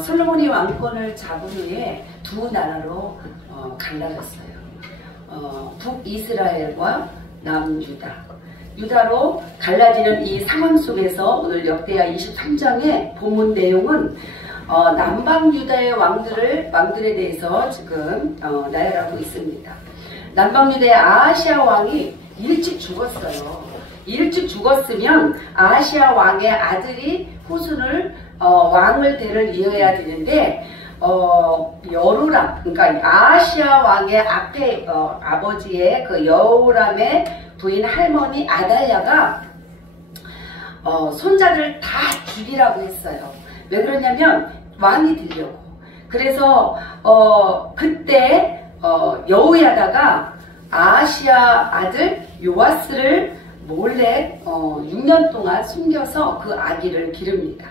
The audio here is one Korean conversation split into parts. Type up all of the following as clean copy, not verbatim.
솔로몬이 왕권을 잡은 후에 두 나라로 갈라졌어요. 북이스라엘과 남유다. 유다로 갈라지는 이 상황 속에서 오늘 역대하 23장의 본문 내용은 남방유다의 왕들에 대해서 지금 나열하고 있습니다. 남방유다의 아하시아 왕이 일찍 죽었어요. 일찍 죽었으면 아하시아 왕의 아들이 후손을 왕을 대를 이어야 되는데 여호람, 그러니까 아하시아 왕의 앞에 아버지의 그 여호람의 부인 할머니 아달랴가 손자를 다 죽이라고 했어요. 왜 그러냐면 왕이 되려고. 그래서 그때 여호야다가 아하시아 아들 요아스를 몰래 6년 동안 숨겨서 그 아기를 기릅니다.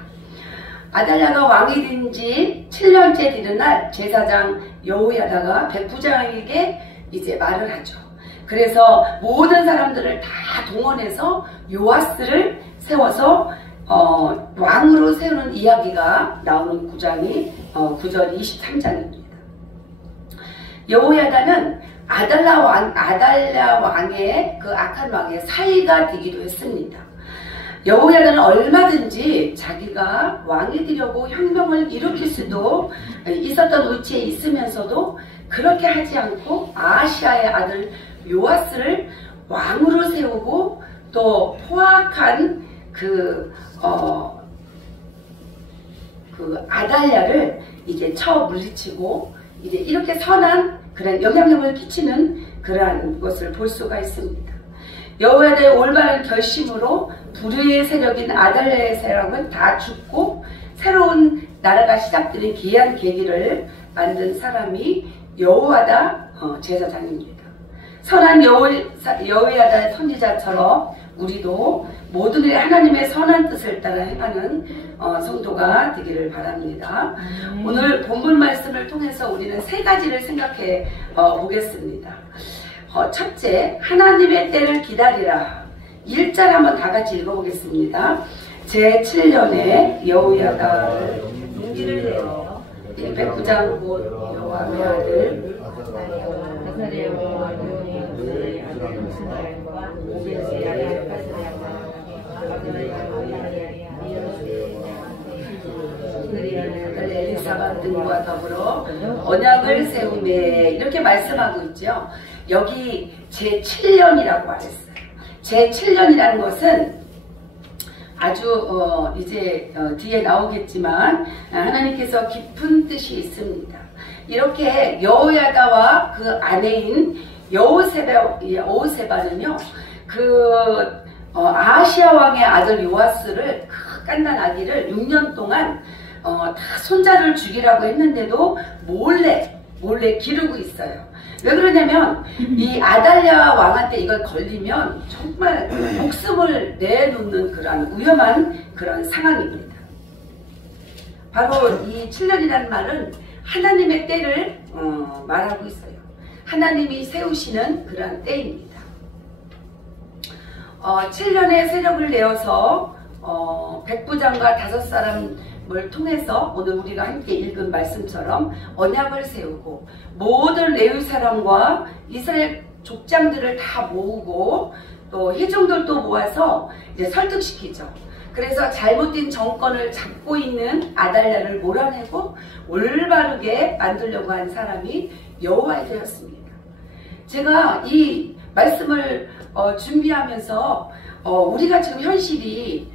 아달랴가 왕이 된 지 7년째 되는 날 제사장 여호야다가 백부장에게 이제 말을 하죠. 그래서 모든 사람들을 다 동원해서 요아스를 세워서 왕으로 세우는 이야기가 나오는 구절이 23장입니다. 여호야다는 아달랴 왕의 그 악한 왕의 사이가 되기도 했습니다. 여호야다는 얼마든지 자기가 왕이 되려고 혁명을 일으킬 수도 있었던 위치에 있으면서도 그렇게 하지 않고 아하시아의 아들 요아스를 왕으로 세우고 또 포악한 그 아달랴를 이제 쳐 물리치고 이제 이렇게 선한 그런 영향력을 끼치는 그러한 것을 볼 수가 있습니다. 여호야다의 올바른 결심으로 불의의 세력인 아달랴의 세력은 다 죽고 새로운 나라가 시작되는 귀한 계기를 만든 사람이 여호야다 제사장입니다. 선한 여호야다의 선지자처럼 우리도 모든 일에 하나님의 선한 뜻을 따라 행하는 성도가 되기를 바랍니다. 오늘 본문 말씀을 통해서 우리는 세 가지를 생각해 보겠습니다. 첫째, 하나님의 때를 기다리라. 1절 한번 다 같이 읽어보겠습니다. 제7년에 여호야다를 용기를 내어 백부장 곧 여호함의 아들 엘리사바 등과 더불어 언약을 세우매 이렇게 말씀하고 있죠. 여기 제7년이라고 말했어요. 제7년이라는 것은 아주 이제 뒤에 나오겠지만 하나님께서 깊은 뜻이 있습니다. 이렇게 여호야다와 그 아내인 여호세바는요, 그 아하시아 왕의 아들 요아스를 그 깐난 아기를 6년 동안 다 손자를 죽이라고 했는데도 몰래 기르고 있어요. 왜 그러냐면 이 아달랴 왕한테 이걸 걸리면 정말 목숨을 내놓는 그런 위험한 그런 상황입니다. 바로 이 7년이라는 말은 하나님의 때를 말하고 있어요. 하나님이 세우시는 그런 때입니다. 7년의 세력을 내어서 백부장과 5사람을 통해서 오늘 우리가 함께 읽은 말씀처럼 언약을 세우고 모든 레위 사람과 이스라엘 족장들을 다 모으고 또 회중들도 모아서 이제 설득시키죠. 그래서 잘못된 정권을 잡고 있는 아달랴를 몰아내고 올바르게 만들려고 한 사람이 여호야다였습니다. 제가 이 말씀을 준비하면서 우리가 지금 현실이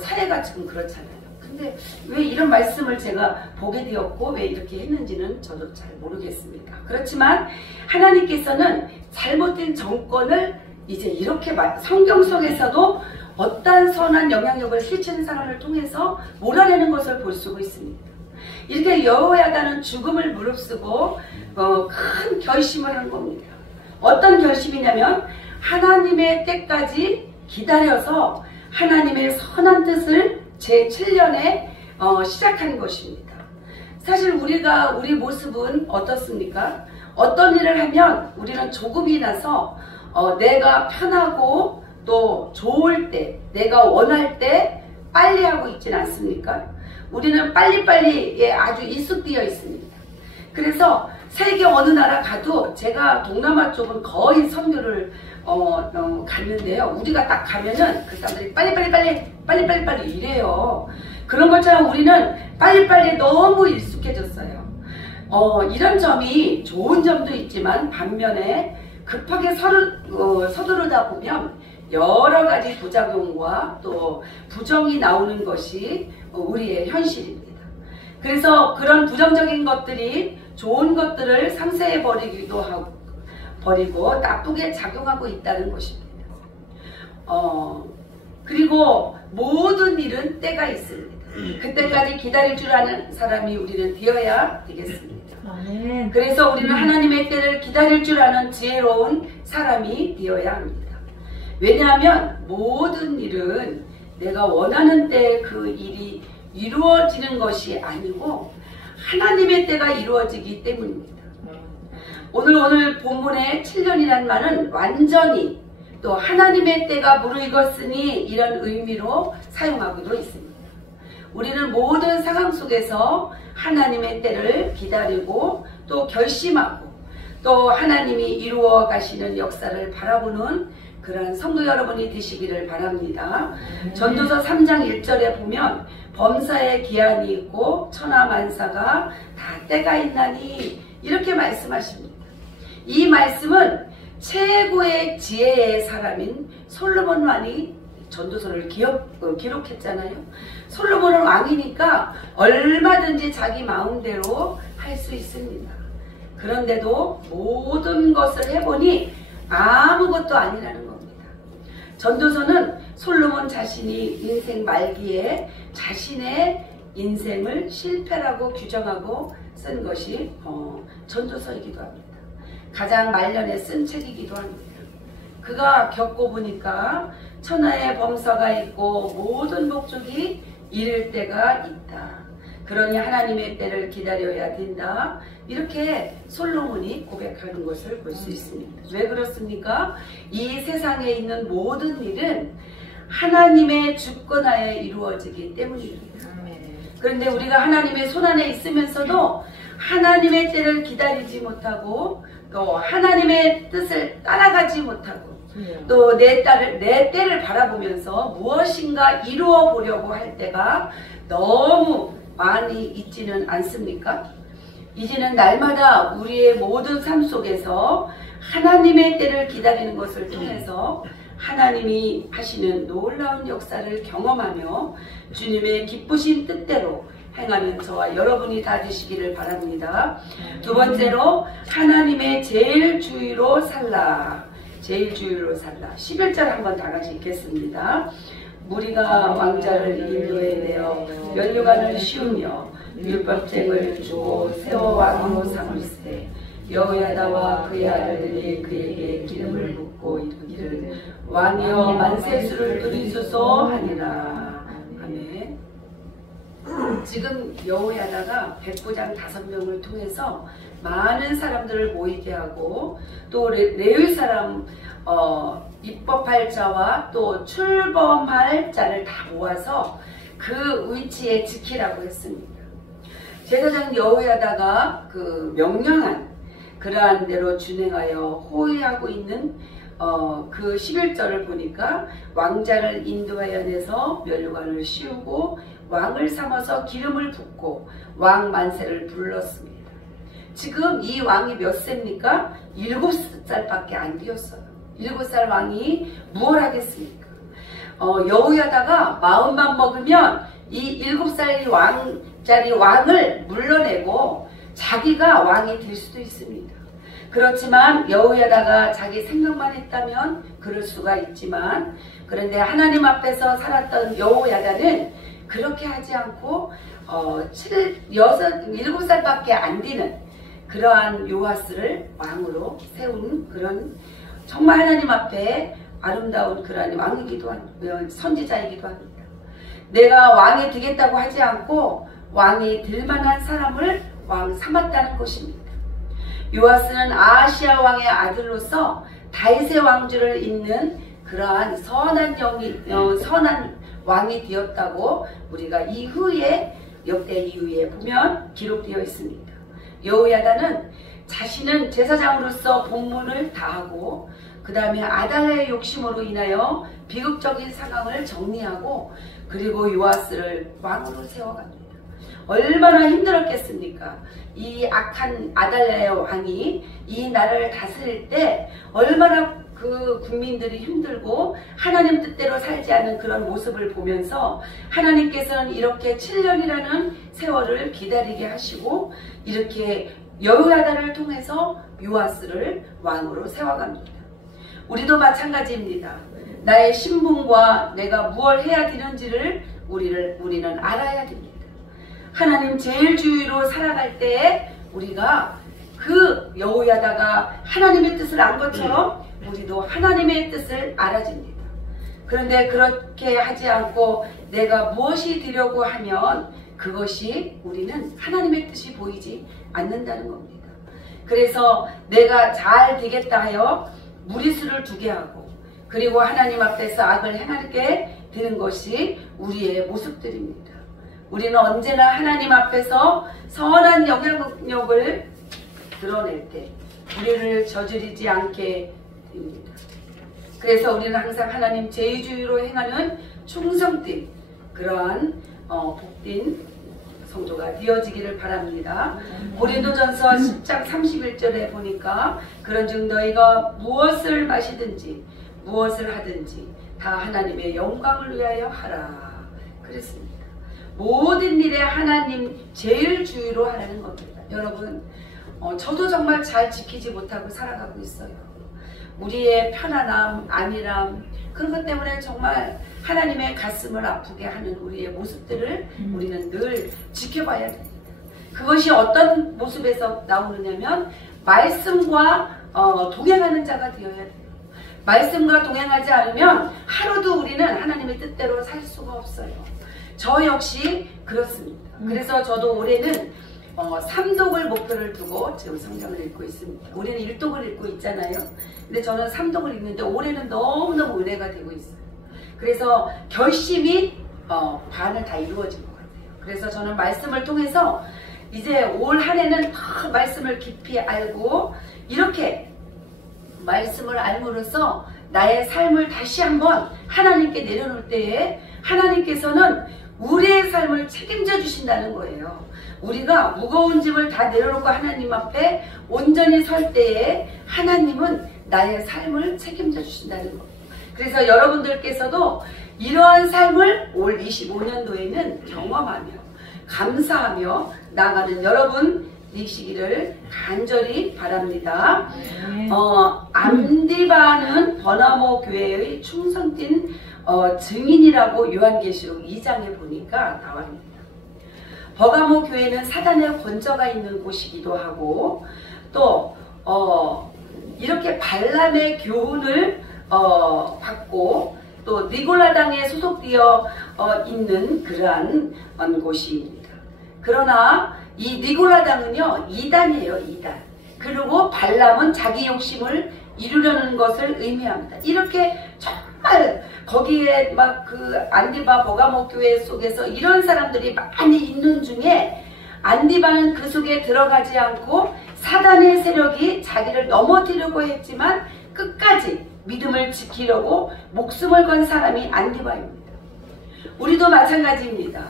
사회가 지금 그렇잖아요. 근데 왜 이런 말씀을 제가 보게 되었고 왜 이렇게 했는지는 저도 잘 모르겠습니다. 그렇지만 하나님께서는 잘못된 정권을 이제 이렇게 성경 속에서도 어떠한 선한 영향력을 끼치는 사람을 통해서 몰아내는 것을 볼 수가 있습니다. 이렇게 여호야다는 죽음을 무릅쓰고 큰 결심을 한 겁니다. 어떤 결심이냐면 하나님의 때까지 기다려서 하나님의 선한 뜻을 제7년에 시작한 것입니다. 사실 우리 모습은 어떻습니까? 어떤 일을 하면 우리는 조급이 나서 내가 편하고 또 좋을 때, 내가 원할 때 빨리 하고 있지는 않습니까? 우리는 빨리빨리에 아주 익숙되어 있습니다. 그래서 세계 어느 나라 가도 제가 동남아 쪽은 거의 선교를 갔는데요. 우리가 딱 가면은 그 사람들이 빨리 이래요. 그런 것처럼 우리는 빨리빨리 너무 익숙해졌어요. 이런 점이 좋은 점도 있지만 반면에 급하게 서두르다 보면 여러 가지 부작용과 또 부정이 나오는 것이 우리의 현실입니다. 그래서 그런 부정적인 것들이 좋은 것들을 상쇄해 버리기도 하고 버리고 나쁘게 작용하고 있다는 것입니다. 그리고 모든 일은 때가 있습니다. 그때까지 기다릴 줄 아는 사람이 우리는 되어야 되겠습니다. 그래서 우리는 하나님의 때를 기다릴 줄 아는 지혜로운 사람이 되어야 합니다. 왜냐하면 모든 일은 내가 원하는 때에 그 일이 이루어지는 것이 아니고 하나님의 때가 이루어지기 때문입니다. 오늘 본문의 7년이라는 말은 완전히 또 하나님의 때가 무르익었으니 이런 의미로 사용하고도 있습니다. 우리는 모든 상황 속에서 하나님의 때를 기다리고 또 결심하고 또 하나님이 이루어 가시는 역사를 바라보는 그러한 성도 여러분이 되시기를 바랍니다. 전도서 3장 1절에 보면 범사에 기한이 있고 천하만사가 다 때가 있나니 이렇게 말씀하십니다. 이 말씀은 최고의 지혜의 사람인 솔로몬만이 전도서를 기록했잖아요. 솔로몬은 왕이니까 얼마든지 자기 마음대로 할 수 있습니다. 그런데도 모든 것을 해보니 아무것도 아니라는 겁니다. 전도서는 솔로몬 자신이 인생 말기에 자신의 인생을 실패라고 규정하고 쓴 것이 전도서이기도 합니다. 가장 말년에 쓴 책이기도 합니다. 그가 겪어보니까 천하의 범사가 있고 모든 목적이 이를 때가 있다. 그러니 하나님의 때를 기다려야 된다. 이렇게 솔로몬이 고백하는 것을 볼 수 있습니다. 왜 그렇습니까? 이 세상에 있는 모든 일은 하나님의 주권하에 이루어지기 때문입니다. 그런데 우리가 하나님의 손안에 있으면서도 하나님의 때를 기다리지 못하고 또 하나님의 뜻을 따라가지 못하고 또 내 때를 바라보면서 무엇인가 이루어 보려고 할 때가 너무 많이 있지는 않습니까? 이제는 날마다 우리의 모든 삶 속에서 하나님의 때를 기다리는 것을 통해서 하나님이 하시는 놀라운 역사를 경험하며 주님의 기쁘신 뜻대로 행하는 저와 여러분이 다 되시기를 바랍니다. 두 번째로 하나님의 제일 주의로 살라. 제일 주의로 살라. 11절 한번 다 같이 읽겠습니다. 무리가 왕자를 인도에 내어 면류관을 씌우며 율법쟁을 주고 세워 왕으로 삼을세 여호야다와 그의 아들들이 그에게 기름을 붓고 이르기를 왕이여 만세수를 누리소서 하니라. 아멘. 지금 여호야다가 백부장 5명을 통해서 많은 사람들을 모이게 하고 또 레위 사람 입법할 자와 또 출범할 자를 다 모아서 그 위치에 지키라고 했습니다. 제사장 여호야다가 그 명령한 그러한 대로 준행하여 호위하고 있는 그 11절을 보니까 왕자를 인도하여 내서 면류관을 씌우고 왕을 삼아서 기름을 붓고 왕 만세를 불렀습니다. 지금 이 왕이 몇 세입니까? 7살밖에 안 되었어요. 7살 왕이 무엇 하겠습니까? 여호야다가 마음만 먹으면 이 7살 왕짜리 왕을 물러내고 자기가 왕이 될 수도 있습니다. 그렇지만 여호야다가 자기 생각만 했다면 그럴 수가 있지만 그런데 하나님 앞에서 살았던 여호야다는 그렇게 하지 않고 7살밖에 안 되는 그러한 요아스를 왕으로 세운 그런 정말 하나님 앞에 아름다운 그러한 왕이기도 한 선지자이기도 합니다. 내가 왕이 되겠다고 하지 않고 왕이 될 만한 사람을 왕 삼았다는 것입니다. 요아스는 아하시아 왕의 아들로서 다윗의 왕조를 잇는 그러한 선한 왕이 되었다고 우리가 이후에 역대 이후에 보면 기록되어 있습니다. 여호야다는 자신은 제사장으로서 본분을 다하고 그 다음에 아달랴의 욕심으로 인하여 비극적인 상황을 정리하고 그리고 요아스를 왕으로 세워갑니다. 얼마나 힘들었겠습니까? 이 악한 아달랴의 왕이 이 나라를 다스릴 때 얼마나 그 국민들이 힘들고 하나님 뜻대로 살지 않는 그런 모습을 보면서 하나님께서는 이렇게 7년이라는 세월을 기다리게 하시고 이렇게 여호야다를 통해서 요아스를 왕으로 세워갑니다. 우리도 마찬가지입니다. 나의 신분과 내가 무엇을 해야 되는지를 우리는 알아야 됩니다. 하나님 제일주의로 살아갈 때에 우리가 그 여호야다가 하나님의 뜻을 안 것처럼 우리도 하나님의 뜻을 알아집니다. 그런데 그렇게 하지 않고 내가 무엇이 되려고 하면 그것이 우리는 하나님의 뜻이 보이지 않는다는 겁니다. 그래서 내가 잘 되겠다 하여 무리수를 두게 하고 그리고 하나님 앞에서 악을 행하게 되는 것이 우리의 모습들입니다. 우리는 언제나 하나님 앞에서 선한 영향력을 드러낼 때 우리를 저지르지 않게 됩니다. 그래서 우리는 항상 하나님 제일주의로 행하는 충성된 그러한 복된 성도가 되어지기를 바랍니다. 고린도전서 10장 31절에 보니까 그런즉 너희가 무엇을 마시든지 무엇을 하든지 다 하나님의 영광을 위하여 하라 그랬습니다. 모든 일에 하나님 제일주의로 하라는 겁니다. 여러분 저도 정말 잘 지키지 못하고 살아가고 있어요. 우리의 편안함, 안일함 그런 것 때문에 정말 하나님의 가슴을 아프게 하는 우리의 모습들을 우리는 늘 지켜봐야 됩니다. 그것이 어떤 모습에서 나오느냐면 말씀과 동행하는 자가 되어야 돼요. 말씀과 동행하지 않으면 하루도 우리는 하나님의 뜻대로 살 수가 없어요. 저 역시 그렇습니다. 그래서 저도 올해는 3독을 목표를 두고 지금 성경을 읽고 있습니다. 우리는 1독을 읽고 있잖아요. 근데 저는 3독을 읽는데 올해는 너무너무 은혜가 되고 있어요. 그래서 결심이 반을 다 이루어진 것 같아요. 그래서 저는 말씀을 통해서 이제 올 한 해는 더 말씀을 깊이 알고 이렇게 말씀을 알므로써 나의 삶을 다시 한번 하나님께 내려놓을 때에 하나님께서는 우리의 삶을 책임져 주신다는 거예요. 우리가 무거운 짐을 다 내려놓고 하나님 앞에 온전히 설 때에 하나님은 나의 삶을 책임져 주신다는 거예요. 그래서 여러분들께서도 이러한 삶을 올 25년도에는 경험하며 감사하며 나가는 여러분 되시기를 간절히 바랍니다. 암디바는 버나모 교회의 충성된 증인이라고 요한계시록 2장에 보니까 나옵니다. 버가모 교회는 사단의 권저가 있는 곳이기도 하고 또 이렇게 발람의 교훈을 받고 또 니골라당에 소속되어 있는 그러한 곳입니다. 그러나 이 니골라당은요 이단이에요. 이단. 그리고 발람은 자기 욕심을 이루려는 것을 의미합니다. 이렇게 정말 거기에 막 그 안디바 버가모 교회 속에서 이런 사람들이 많이 있는 중에 안디바는 그 속에 들어가지 않고 사단의 세력이 자기를 넘어뜨리려고 했지만 끝까지 믿음을 지키려고 목숨을 건 사람이 안디바입니다. 우리도 마찬가지입니다.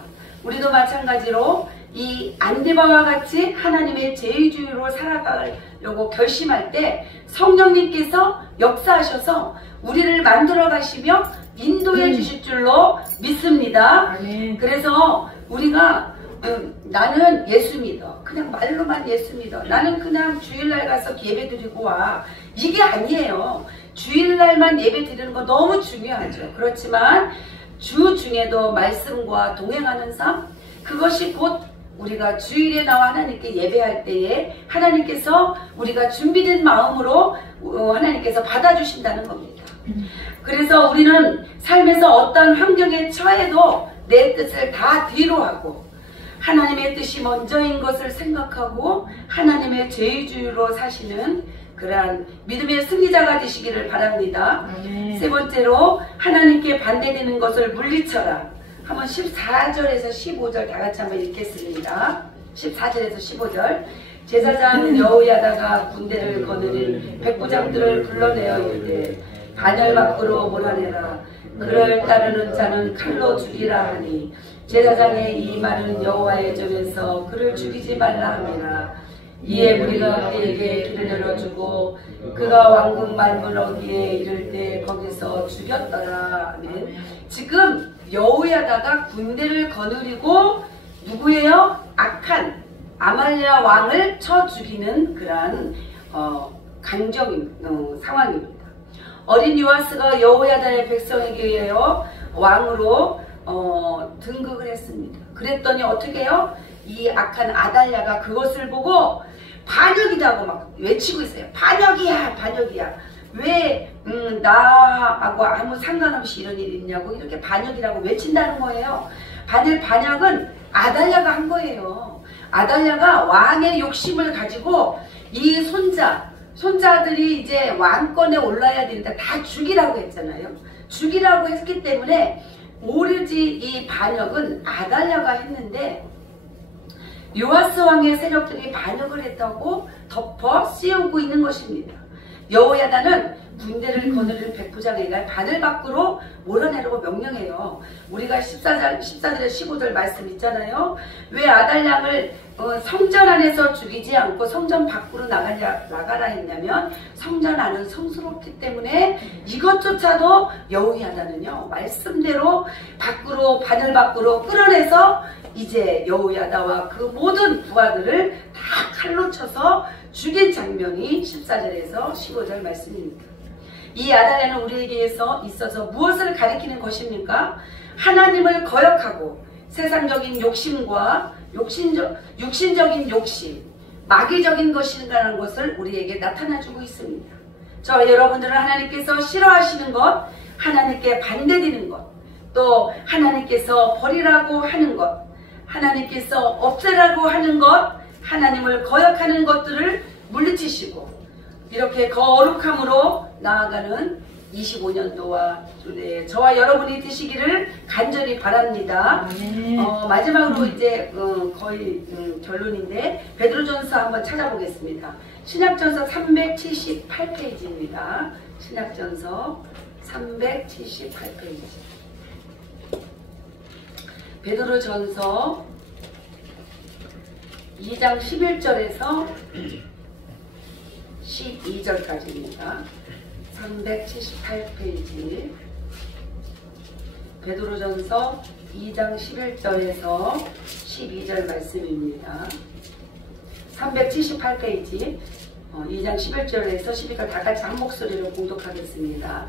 우리도 마찬가지로 이 안디바와 같이 하나님의 제일주의로 살아가려고 결심할 때 성령님께서 역사하셔서 우리를 만들어 가시며 인도해 주실 줄로 믿습니다. 그래서 우리가 나는 예수 믿어. 그냥 말로만 예수 믿어. 나는 그냥 주일날 가서 예배 드리고 와. 이게 아니에요. 주일날만 예배 드리는 거 너무 중요하죠. 그렇지만 주 중에도 말씀과 동행하는 삶, 그것이 곧 우리가 주일에 나와 하나님께 예배할 때에 하나님께서 우리가 준비된 마음으로 하나님께서 받아주신다는 겁니다. 그래서 우리는 삶에서 어떤 환경에 처해도 내 뜻을 다 뒤로 하고 하나님의 뜻이 먼저인 것을 생각하고 하나님의 제일주의로 사시는 그러한 믿음의 승리자가 되시기를 바랍니다. 세 번째로 하나님께 반대되는 것을 물리쳐라. 한번 14절에서 15절 다 같이 한번 읽겠습니다. 14절에서 15절. 제사장 여호야다가 군대를 거느린 백부장들을 불러내어 이르되 반열 밖으로 몰아내라. 그를 따르는 자는 칼로 죽이라 하니 제사장의 이 말은 여호와의 전에서 그를 죽이지 말라 함이라. 이에 무리가 그에게 길을 열어주고 그가 왕궁 말문어기에 이를 때 거기서 죽였더라. 아멘. 지금 여호야다가 군대를 거느리고 누구예요? 악한 아말랴 왕을 쳐 죽이는 그러한 상황입니다. 어린 요아스가 여호야다의 백성에게 의하여 왕으로 등극을 했습니다. 그랬더니 어떻게 해요? 이 악한 아달랴가 그것을 보고 반역이라고 막 외치고 있어요. 반역이야, 반역이야. 왜 나하고 아무 상관없이 이런 일이 있냐고 이렇게 반역이라고 외친다는 거예요. 반역은 아달랴가 한 거예요. 아달랴가 왕의 욕심을 가지고 이 손자들이 이제 왕권에 올라야 되는데 다 죽이라고 했잖아요. 죽이라고 했기 때문에 오로지 이 반역은 아달랴가 했는데 요아스 왕의 세력들이 반역을 했다고 덮어 씌우고 있는 것입니다. 여호야다는 군대를 거느리는 백부장에게 반을 밖으로 몰아내라고 명령해요. 우리가 14절에 15절 말씀 있잖아요. 왜 아달량을 성전 안에서 죽이지 않고 성전 밖으로 나가라 했냐면 성전 안은 성스럽기 때문에 이것조차도 여호야다는요 말씀대로 반을 밖으로 끌어내서 이제 여호야다와 그 모든 부하들을 다 칼로 쳐서 죽인 장면이 14절에서 15절 말씀입니다. 이 아달랴는 우리에게 있어서 무엇을 가리키는 것입니까? 하나님을 거역하고 세상적인 욕심과 육신적인 욕심, 마귀적인 것인가라는 것을 우리에게 나타나주고 있습니다. 저와 여러분들은 하나님께서 싫어하시는 것, 하나님께 반대되는 것, 또 하나님께서 버리라고 하는 것, 하나님께서 없애라고 하는 것, 하나님을 거역하는 것들을 물리치시고 이렇게 거룩함으로 나아가는 25년도와 저와 여러분이 되시기를 간절히 바랍니다. 마지막으로 이제 거의 결론인데 베드로전서 한번 찾아보겠습니다. 신약전서 378페이지입니다. 신약전서 378페이지. 베드로전서 2장 11절에서 12절까지입니다. 378페이지 베드로전서 2장 11절에서 12절 말씀입니다. 378페이지 2장 11절에서 12절 다같이 한 목소리로 공독하겠습니다.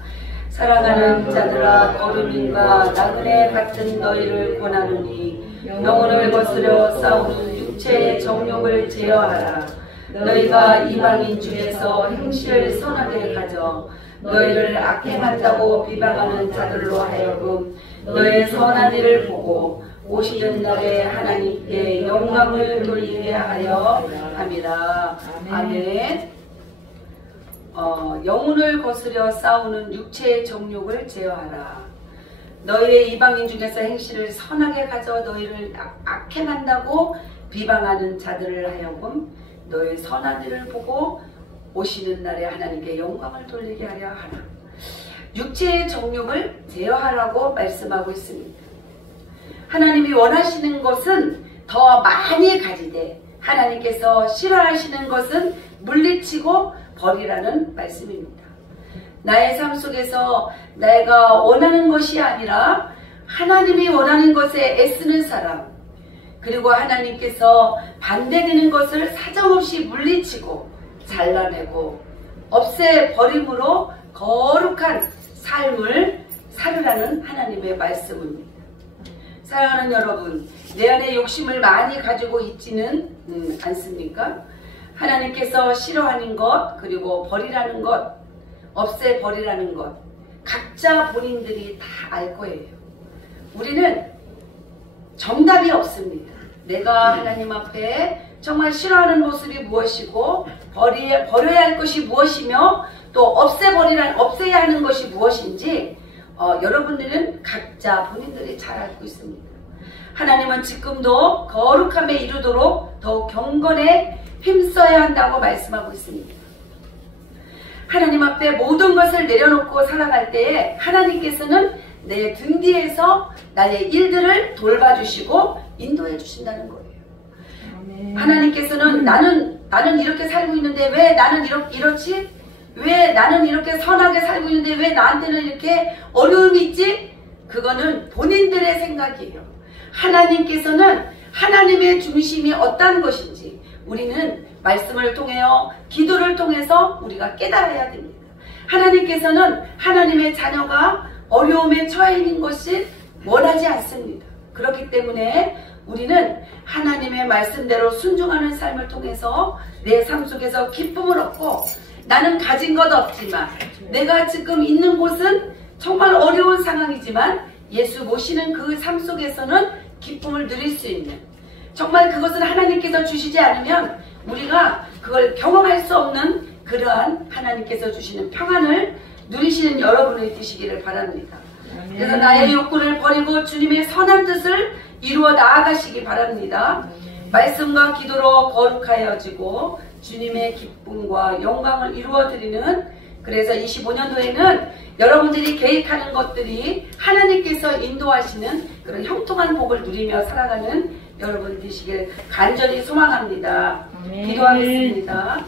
사랑하는 자들아 거룩함과 나그네 같은 너희를 권하노니 영혼을 거스려 싸우는 육체의 정욕을 제어하라. 너희가 이방인 중에서 행실을 선하게 가져 너희를 악행한다고 비방하는 자들로 하여금 너의 선한 일을 보고 오시는 날에 하나님께 영광을 돌리게 하여 함이라. 아멘. 영혼을 거스려 싸우는 육체의 정욕을 제어하라. 너희의 이방인 중에서 행실을 선하게 가져 너희를 악행한다고 비방하는 자들을 하여금 너의 선한 일을 보고 오시는 날에 하나님께 영광을 돌리게 하려 하라. 육체의 정욕을 제어하라고 말씀하고 있습니다. 하나님이 원하시는 것은 더 많이 가지되 하나님께서 싫어하시는 것은 물리치고 버리라는 말씀입니다. 나의 삶 속에서 내가 원하는 것이 아니라 하나님이 원하는 것에 애쓰는 사람, 그리고 하나님께서 반대되는 것을 사정없이 물리치고 잘라내고 없애버림으로 거룩한 삶을 살으라는 하나님의 말씀입니다. 사랑하는 여러분, 내 안에 욕심을 많이 가지고 있지는 않습니까? 하나님께서 싫어하는 것, 그리고 버리라는 것, 없애버리라는 것, 각자 본인들이 다 알 거예요. 우리는 정답이 없습니다. 내가 하나님 앞에 정말 싫어하는 모습이 무엇이고 버려야 할 것이 무엇이며 또 없애야 하는 것이 무엇인지 여러분들은 각자 본인들이 잘 알고 있습니다. 하나님은 지금도 거룩함에 이르도록 더욱 경건에 힘써야 한다고 말씀하고 있습니다. 하나님 앞에 모든 것을 내려놓고 살아갈 때에 하나님께서는 내 등 뒤에서 나의 일들을 돌봐주시고 인도해 주신다는 거예요. 하나님께서는 나는 이렇게 살고 있는데 왜 나는 이렇지? 왜 나는 이렇게 선하게 살고 있는데 왜 나한테는 이렇게 어려움이 있지? 그거는 본인들의 생각이에요. 하나님께서는 하나님의 중심이 어떤 것인지 우리는 말씀을 통해요, 기도를 통해서 우리가 깨달아야 됩니다. 하나님께서는 하나님의 자녀가 어려움에 처해 있는 것을 원하지 않습니다. 그렇기 때문에 우리는 하나님의 말씀대로 순종하는 삶을 통해서 내 삶 속에서 기쁨을 얻고, 나는 가진 것 없지만 내가 지금 있는 곳은 정말 어려운 상황이지만 예수 모시는 그 삶 속에서는 기쁨을 누릴 수 있는, 정말 그것은 하나님께서 주시지 않으면 우리가 그걸 경험할 수 없는 그러한 하나님께서 주시는 평안을 누리시는 여러분이 되시기를 바랍니다. 그래서 나의 욕구를 버리고 주님의 선한 뜻을 이루어 나아가시기 바랍니다. 말씀과 기도로 거룩하여지고 주님의 기쁨과 영광을 이루어드리는, 그래서 25년도에는 여러분들이 계획하는 것들이 하나님께서 인도하시는 그런 형통한 복을 누리며 살아가는 여러분 되시길 간절히 소망합니다. 기도하겠습니다.